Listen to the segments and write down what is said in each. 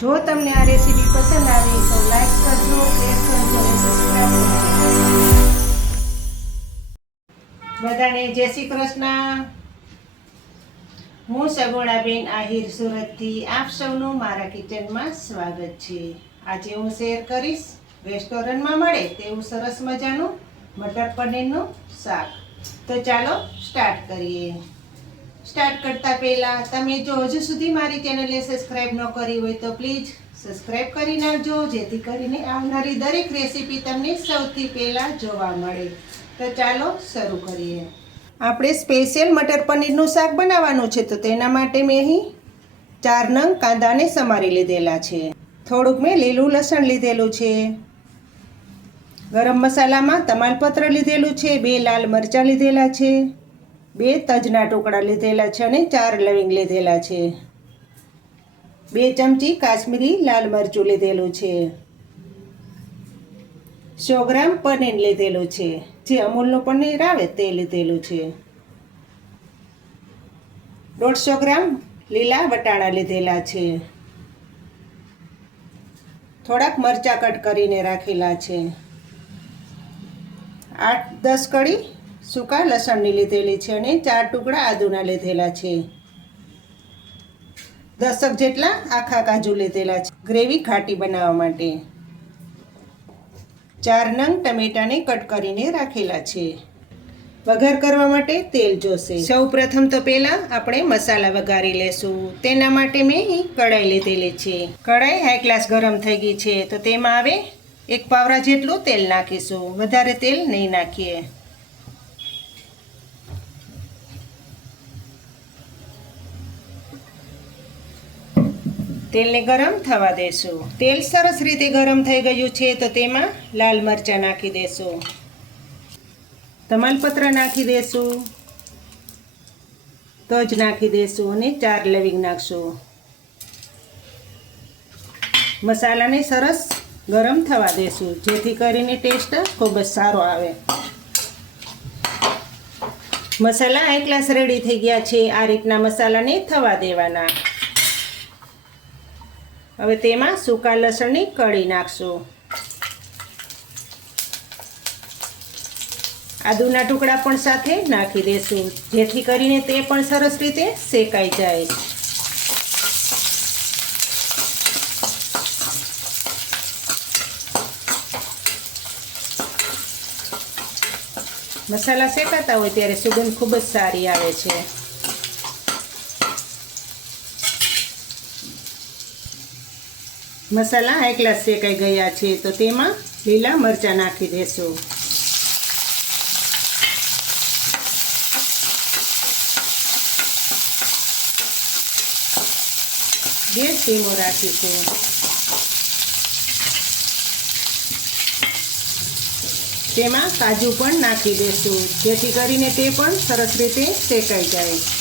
જો તમને આ રેસીપી પસંદ આવી તો લાઈક કરજો, શેર કરજો અને સબસ્ક્રાઈબ કરજો. બધાને જય શ્રી કૃષ્ણ. હું સગુણાબેન આહિર સુરતથી આપ સૌનું મારા કિચનમાં સ્વાગત છે. આજે હું શેર કરીશ રેસ્ટોરન્ટમાં મળે તેવું સરસ મજાનું મટર પનીરનું શાક. તો ચાલો સ્ટાર્ટ કરીએ. સ્ટાર્ટ કરતા પહેલા તમે જો હજુ સુધી મારી ચેનલને સબસ્ક્રાઈબ ન કરી હોય તો પ્લીઝ સબસ્ક્રાઈબ કરી નાખજો, જેથી કરીને આવનારી દરેક રેસીપી તમને સૌથી પહેલાં જોવા મળે. તો ચાલો શરૂ કરીએ. આપણે સ્પેશિયલ મટર પનીરનું શાક બનાવવાનું છે, તો તેના માટે મેં અહીં ચાર નંગ કાંદાને સમારી લીધેલા છે. થોડુંક મેં લીલું લસણ લીધેલું છે. ગરમ મસાલામાં તમાલપત્ર લીધેલું છે, બે લાલ મરચાં લીધેલા છે. બે તજના ટુકડા લીધેલા છે અને ચાર લવિંગ લીધેલા છે. બે ચમચી કાશ્મીરી લાલ મરચું લીધેલું છે. સો ગ્રામ પનીર લીધેલું છે. જે અમૂલનું પનીર આવે તે લીધેલું છે. દોઢસો ગ્રામ લીલા વટાણા લીધેલા છે. થોડાક મરચાં કટ કરીને રાખેલા છે. આઠ દસ કળી સૂકા લસણની લીધેલી છે અને ચાર ટુકડા આદુના લીધેલા છે. દસક જેટલા આખા કાજુ લીધેલા છે. ગ્રેવી ખાટી બનાવવા માટે. ચાર નંગ ટમેટાને કટ કરીને રાખેલા છે. વઘાર કરવા માટે તેલ જોશે. સૌ પ્રથમ તો પહેલાં આપણે મસાલા વઘારી લેશું. તેના માટે મેં કઢાઈ લીધેલી છે. કઢાઈ હાઈ ક્લાસ ગરમ થઈ ગઈ છે. તો તેમાં આવે એક પાવરા જેટલું તેલ નાખીશું. વધારે તેલ નહીં નાખીએ. તેલને ગરમ થવા દેશું. તેલ સરસ રીતે ગરમ થઈ ગયું છે તો તેમાં લાલ મરચાં નાખી દેશું. તમાલપત્ર નાખી દેશું. તજ નાખી દેશું અને ચાર લવિંગ નાખશું. મસાલાને સરસ ગરમ થવા દેશું, જેથી કરીને ટેસ્ટ ખૂબ જ સારો આવે. મસાલા એક ગ્લાસ રેડી થઈ ગયા છે. આ રીતના મસાલાને થવા દેવાના. હવે તેમાં સૂકા લસણની કળી નાખશું. આદુના ટુકડા પણ સાથે નાખી દેશું, જેથી કરીને તે પણ સરસ રીતે શેકાઈ જાય. મસાલા શેકાતા હોય ત્યારે સુગંધ ખૂબ જ સારી આવે છે. મસાલા હાઈ ક્લાસ શેકાઈ ગયા છે, તો તેમાં લીલા મરચાં નાખી દેશું. ગેસ ધીમો રાખીશું. તેમાં કાજુ પણ નાખી દેશું, જેથી કરીને તે પણ સરસ રીતે શેકાઈ જાય.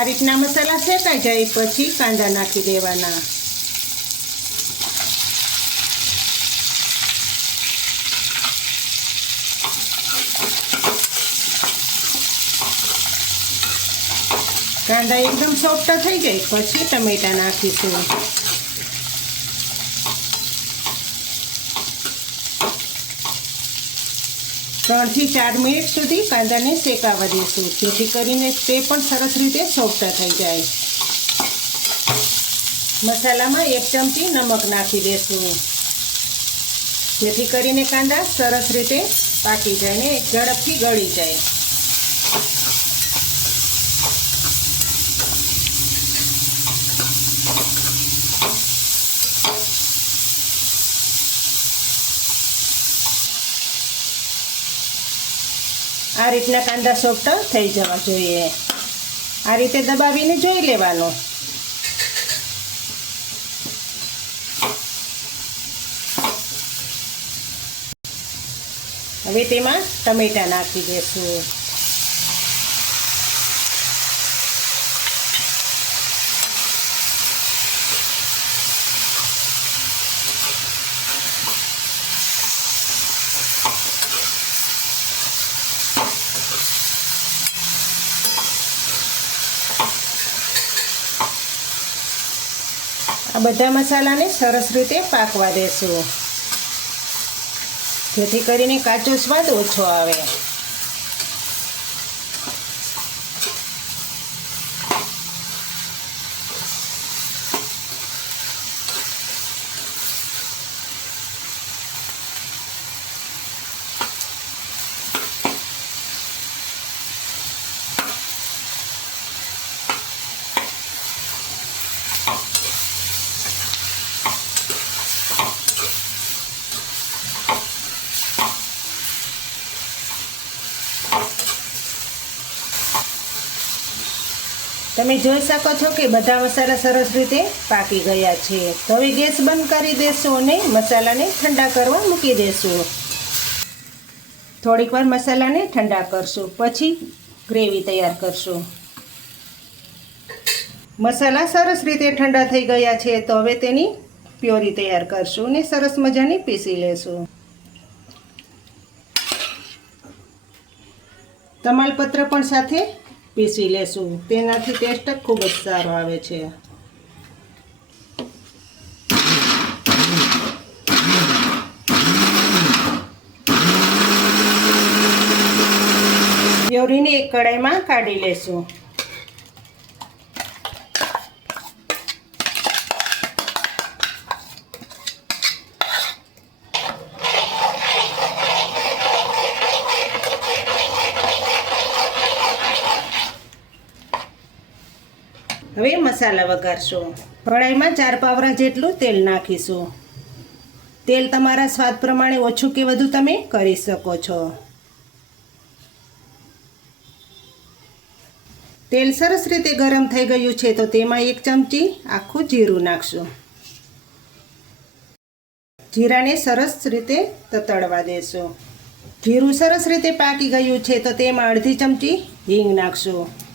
આ રીતના મસાલા શેકાઈ જાય પછી કાંદા નાખી દેવાના. કાંદા એકદમ સોફ્ટ થઈ જાય, પછી ટમેટા નાખીશું. ત્રણથી ચાર મિનિટ સુધી કાંદાને શેકાવા દઈશું. જેથી કરીને તે પણ સરસ રીતે સોફ્ટ થઈ જાય. મસાલામાં એક ચમચી નમક નાખી દઈશું. જેથી કરીને કાંદા સરસ રીતે પાકી જાય ને ઝડપથી ગળી જાય. આ રીતના કાંદા સોફ્ટ થઈ જવા જોઈએ. આ રીતે દબાવીને જોઈ લેવાનું. હવે તેમાં ટમેટા નાખી દેશું. આ બધા મસાલાને સરસ રીતે પાકવા દેશું. જેથી કરીને કાચો સ્વાદ ઓછો આવે. તમે જોઈ શકો છો કે બધા મસાલા સરસ રીતે પાકી ગયા છે. તો હવે ગેસ બંધ કરી દેશું અને મસાલાને ઠંડા કરવા મૂકી દેશું. થોડીક વાર મસાલાને ઠંડા કરશું, પછી ગ્રેવી તૈયાર કરશું. મસાલા સરસ રીતે ઠંડા થઈ ગયા છે, તો હવે તેની પ્યોરી તૈયાર કરશું અને સરસ મજાની પીસી લેશું. તમાલપત્ર પણ સાથે પીસી લેશું. તેનાથી ટેસ્ટ જ ખૂબ જ સારો આવે છે. યોરીને એક કડાઈમાં કાઢી લેશું. હવે મસાલા વઘારશું. કઢાઈમાં ચાર પાવરા જેટલું તેલ નાખીશું. તેલ તમારા સ્વાદ પ્રમાણે ઓછું કે વધુ તમે કરી શકો છો. તેલ સરસ રીતે ગરમ થઈ ગયું છે તો તેમાં એક ચમચી આખું જીરું નાખશું. જીરાને સરસ રીતે તતડવા દેશું. જીરું સરસ રીતે પાકી ગયું છે તો તેમાં અડધી ચમચી હિંગ નાખશું.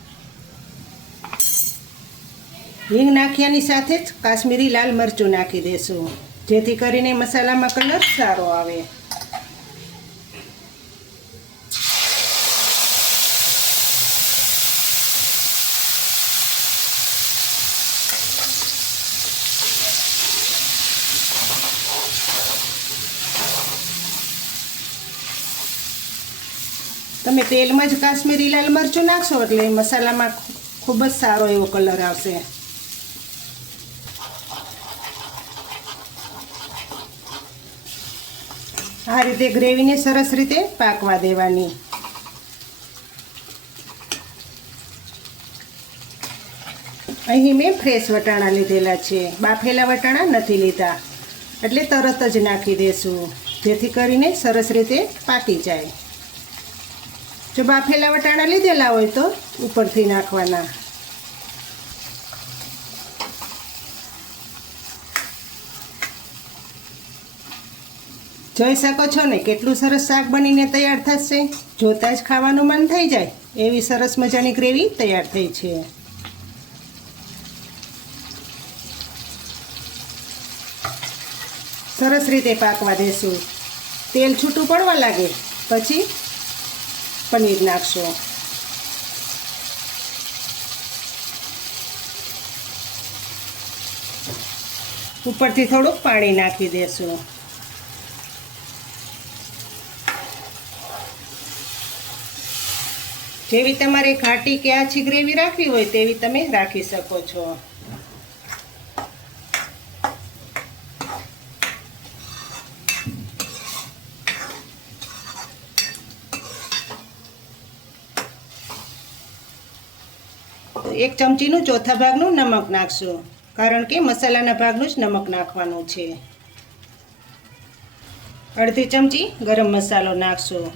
હિંગ નાખ્યાની સાથે જ કાશ્મીરી લાલ મરચું નાખી દેશું. જેથી કરીને મસાલામાં કલર સારો આવે. તમે તેલમાં જ કાશ્મીરી લાલ મરચું નાખશો એટલે મસાલામાં ખૂબ જ સારો એવો કલર આવશે. આ રીતે ગ્રેવીને સરસ રીતે પાકવા દેવાની. અહીં મેં ફ્રેશ વટાણા લીધેલા છે. બાફેલા વટાણા નથી લીધા. એટલે તરત જ નાખી દેશું. જેથી કરીને સરસ રીતે પાકી જાય. જો બાફેલા વટાણા લીધેલા હોય તો ઉપરથી નાખવાના. જોઈ શકો છો ને, કેટલું સરસ શાક બનીને તૈયાર થશે. જોતા જ ખાવાનું મન થઈ જાય. એવી સરસ મજાની ગ્રેવી તૈયાર થઈ છે. સરસ રીતે પાકવા દેશું. તેલ છૂટું પડવા લાગે. પછી પનીર નાખશો. ઉપરથી થોડુંક પાણી નાખી દેશું. જેવી તમારે ઘાટી કે આછી ગ્રેવી રાખવી હોય તેવી તમે રાખી શકો છો. એક ચમચીનું ચોથા ભાગનું નમક નાખશું, કારણ કે મસાલાના ભાગનું જ નમક નાખવાનું છે. અડધી ચમચી ગરમ મસાલો નાખશું.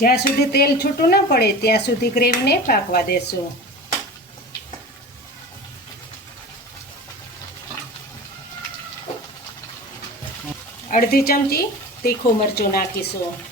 જ્યાં સુધી તેલ છૂટું ન પડે, ત્યાં સુધી ગ્રેવીને પાકવા દેશું. અડધી ચમચી તીખું મરચું નાખીશું.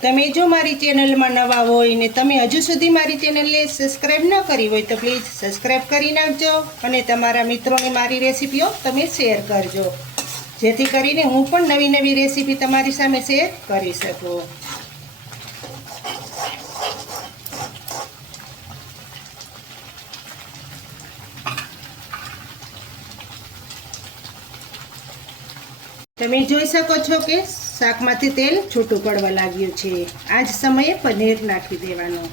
તમે જો મારી ચેનલમાં નવા હોય ને તમે હજુ સુધી મારી ચેનલને સબસ્ક્રાઈબ ન કરી હોય તો પ્લીઝ સબસ્ક્રાઈબ કરી નાખજો અને તમારા મિત્રોને મારી રેસીપીઓ તમે શેર કરજો. જેથી કરીને હું પણ નવી નવી રેસીપી તમારી સામે શેર કરી શકું. તમે જોઈ શકો છો કે શાકમાંથી તેલ છૂટું પડવા લાગ્યું છે. આ જ સમયે પનીર નાખી દેવાનું.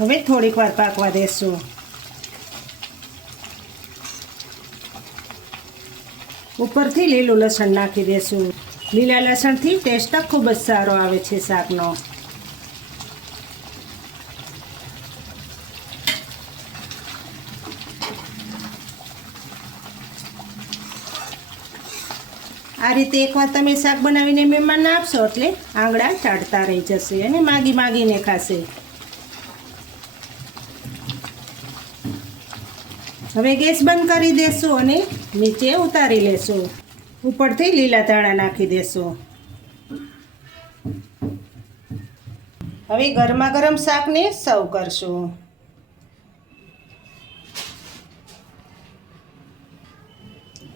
હવે થોડીક વાર પાકવા દેશું. ઉપરથી લીલું લસણ નાખી દેશું. લીલા લસણથી ટેસ્ટ ખૂબ જ સારો આવે છે શાકનો. આ રીતે એકવાર તમે શાક બનાવીને મહેમાનને આપશો એટલે આંગળા ચાટતા રહી જશે અને માગી માગીને ખાશે. હવે ગેસ બંધ કરી દેશું અને નીચે ઉતારી લેશું. ઉપરથી લીલા ધાણા નાખી દેશું. હવે ગરમા ગરમ શાકને સર્વ કરશું.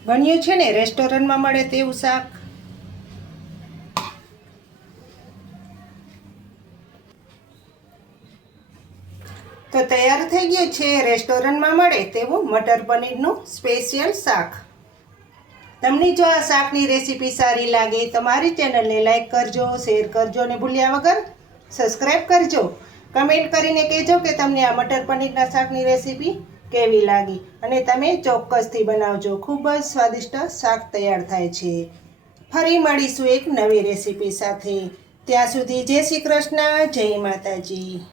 બન્યું છે ને રેસ્ટોરન્ટમાં મળે તેવું શાક? તૈયાર થઈ ગયું છે રેસ્ટોરન્ટમાં મળે તેવું મટર પનીરનું સ્પેશિયલ શાક. તમને જો આ શાકની રેસીપી સારી લાગે, તમારી ચેનલને લાઈક કરજો, શેર કરજો અને ભૂલ્યા વગર સબસ્ક્રાઈબ કરજો. કમેન્ટ કરીને કહેજો કે તમને આ મટર પનીરના શાકની રેસીપી કેવી લાગી અને તમે ચોક્કસથી બનાવજો. ખૂબ જ સ્વાદિષ્ટ શાક તૈયાર થાય છે. ફરી મળીશું એક નવી રેસીપી સાથે. ત્યાં સુધી જય શ્રી કૃષ્ણ, જય માતાજી.